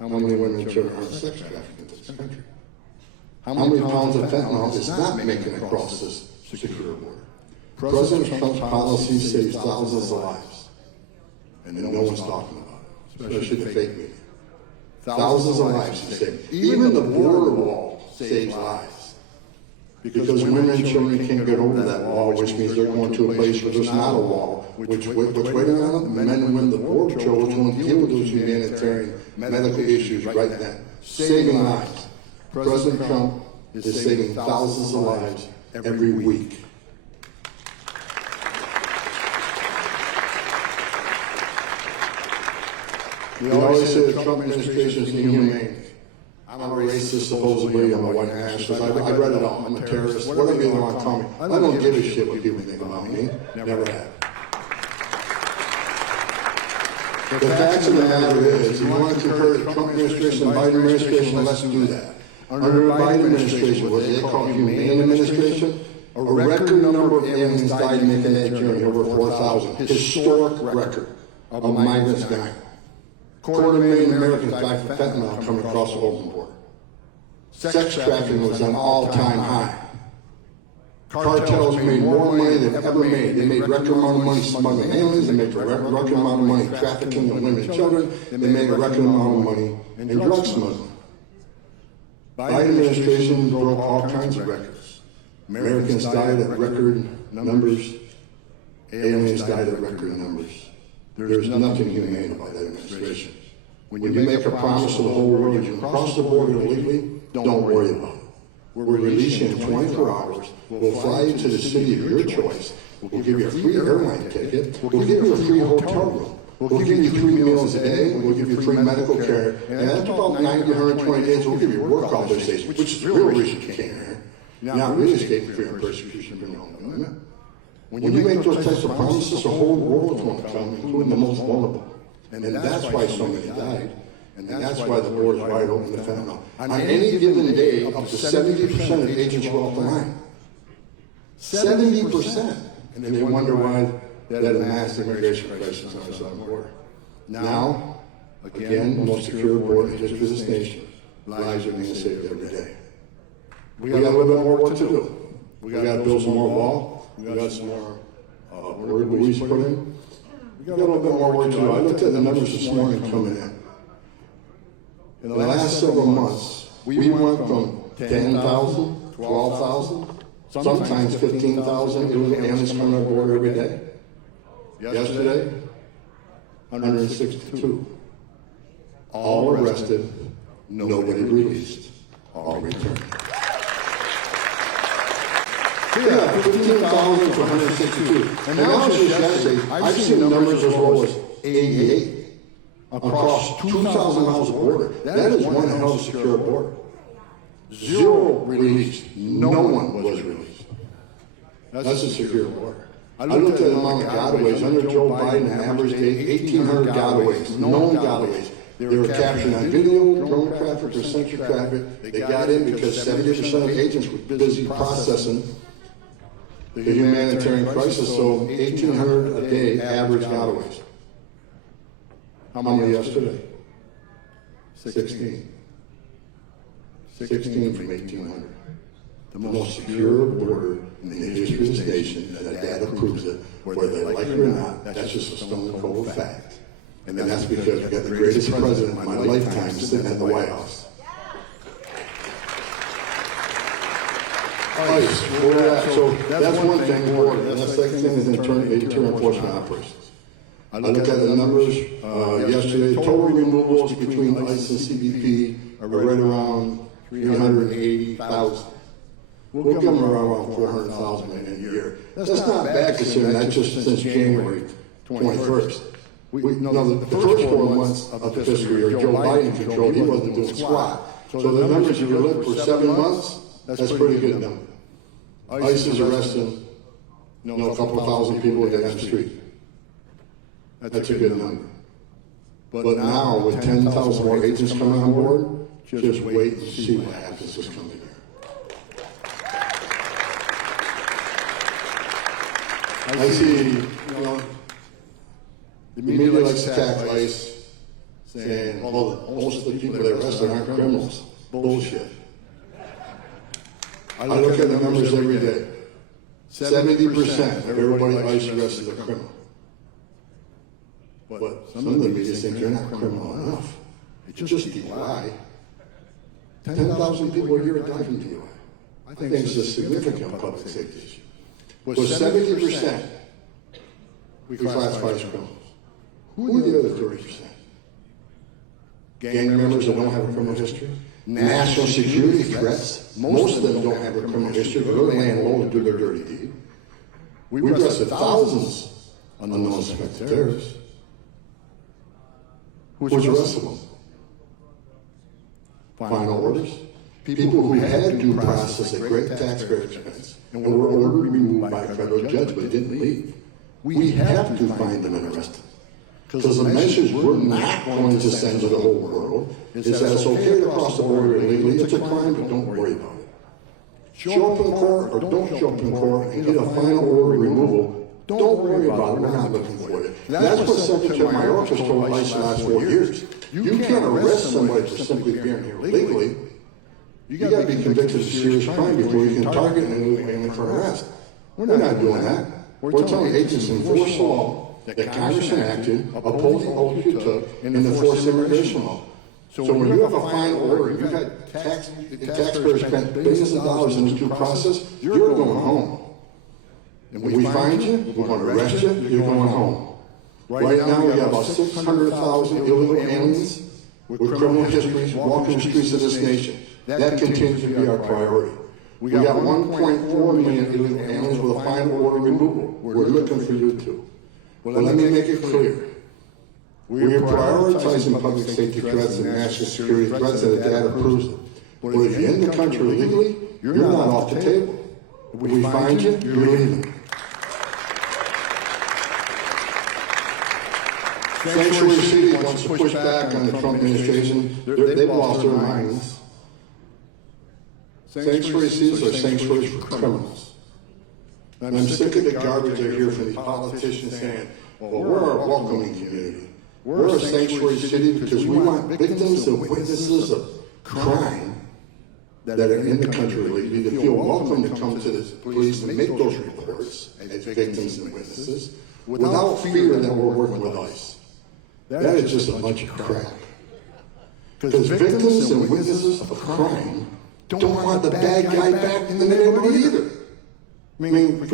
How many women and children are sex trafficked in this country? How many pounds of fentanyl is not making it across this secure border? President Trump's policy saves thousands of lives, and no one's talking about it, especially the fake media. Thousands of lives he saved. Even the border wall saves lives, because women and children can't get over that wall, which means they're going to a place where there's not a wall, which waiting on them. Men and women, the Border Patrol is going to deal with those humanitarian medical issues right then, saving lives. President Trump is saving thousands of lives every week. We always say the Trump administration is inhumane. I'm a racist, supposedly. I'm a white nationalist. I read it all. I'm a terrorist. Whatever you want to call me. I don't give a shit what people think about me. Never have. The facts of the matter is, you want to compare the Trump administration and Biden administration, let's do that. Under the Biden administration, what they call humane administration, a record number of aliens died making that journey, over 4,000. Historic record of migrants dying. 250,000 Americans died from fentanyl coming across the open border. Sex trafficking was an all-time high. Cartels made more money than ever made. They made record amount of money smuggling aliens. They made a record amount of money trafficking of women and children. They made a record amount of money in drug smuggling. Biden administration broke all kinds of records. Americans died at record numbers. Aliens died at record numbers. There's nothing humane about that administration. When you make a promise to the whole world that you can cross the border illegally, don't worry about it. We're releasing you in 24 hours. We'll fly you to the city of your choice. We'll give you a free airline ticket. We'll give you a free hotel room. We'll give you 3 meals a day. We'll give you free medical care. And after about 90 to 120 days, we'll give you work authorization, which is the real reason you came here. You're not really escaping fear and persecution from your own government. When you make those types of promises, the whole world is going to come, including the most vulnerable. And that's why so many died. And that's why the border is wide open to fentanyl. On any given day, up to 70% of agents were off the line. 70%. And they wonder why that a mass immigration crisis on the southern border. Now, again, the most secure border in the history of this nation. Lives are being saved every day. We got a little bit more work to do. We got to build some more wall. We got some more buoys put in. We got a little bit more work to do. I looked at the numbers this morning coming in. In the last several months, we went from 10,000, 12,000, sometimes 15,000 illegal aliens coming on board every day. Yesterday, 162. All arrested, nobody released, all returned. Yeah, 15,000 to 162. And now just yesterday, I've seen numbers as low as 88 across 2,000 miles of border. That is one hell of a secure border. 0 released. No one was released. That's a secure border. I looked at the amount of gotaways. Under Joe Biden, an average day, 1,800 gotaways, known gotaways. They were captured on video, drone traffic, or sensor traffic. They got in because 70% of the agents were busy processing the humanitarian crisis, so 1,800 a day average gotaways. How many yesterday? 16. 16 from 1,800. The most secure border in the history of this nation, and the data proves it, whether they like it or not. That's just a stone cold fact. And that's because we got the greatest president of my lifetime sitting at the White House. ICE, where we're at. So that's one thing, border. And the second thing is internal enforcement operations. I looked at the numbers yesterday. Total removals between ICE and CBP are right around 380,000. We'll give them around 400,000 in a year. That's not bad considering that's just since January 21st. The first 4 months of the fiscal year, Joe Biden controlled, he wasn't doing squat. So the numbers, if you look for 7 months, that's a pretty good number. ICE is arresting, a couple thousand people on the street. That's a good number. But now, with 10,000 more agents coming on board, just wait and see what happens this coming year. I see, the media likes to attack ICE, saying, well, most of the people they arrested aren't criminals. Bullshit. I look at the numbers every day. 70% of everybody ICE arrested are criminal. But some of the media think you're not criminal enough. It's just DUI. 10,000 people a year die from DUI. I think it's a significant public safety issue. But 70% we classify as criminals. Who are the other 30%? Gang members that don't have a criminal history? National security threats. Most of them don't have a criminal history, but they're laying low to do their dirty deed. We arrested thousands of unknown suspected terrorists. Who's arrested them? Final orders? People who had due process at great taxpayer expense and were ordered removed by a federal judge but didn't leave. We have to find them and arrest them. Because the message we're not going to send to the whole world is that it's okay to cross the border illegally. It's a crime, but don't worry about it. Show up in court or don't show up in court and get a final order removal. Don't worry about it. We're not looking for it. That's what Secretary Mayorkas told ICE the last 4 years. You can't arrest somebody for simply being here illegally. You got to be convicted of a serious crime before you can target an illegal alien for arrest. We're not doing that. We're telling agents to enforce law that Congress enacted, uphold the oath you took, and enforce immigration law. So when you have a final order, you've had taxpayers spent billions of dollars in this due process, you're going home. And when we find you, we're going to arrest you, you're going home. Right now, we have about 600,000 illegal aliens with criminal histories walking the streets of this nation. That continues to be our priority. We got 1.4 million illegal aliens with a final order removal. We're looking for you too. Well, let me make it clear. We are prioritizing public safety threats and national security threats, and the data proves it. But if you're in the country illegally, you're not off the table. If we find you, you're leaving. Sanctuary City wants to push back on the Trump administration. They've lost their minds. Sanctuary cities are sanctuaries for criminals. And I'm sick of the garbage I hear from these politicians saying, well, we're a welcoming community. We're a sanctuary city because we want victims and witnesses of crime that are in the country illegally to feel welcome to come to the police and make those reports as victims and witnesses without fear that we're working with ICE. That is just a bunch of crap. Because victims and witnesses of crime don't want the bad guy back in the neighborhood either. I mean,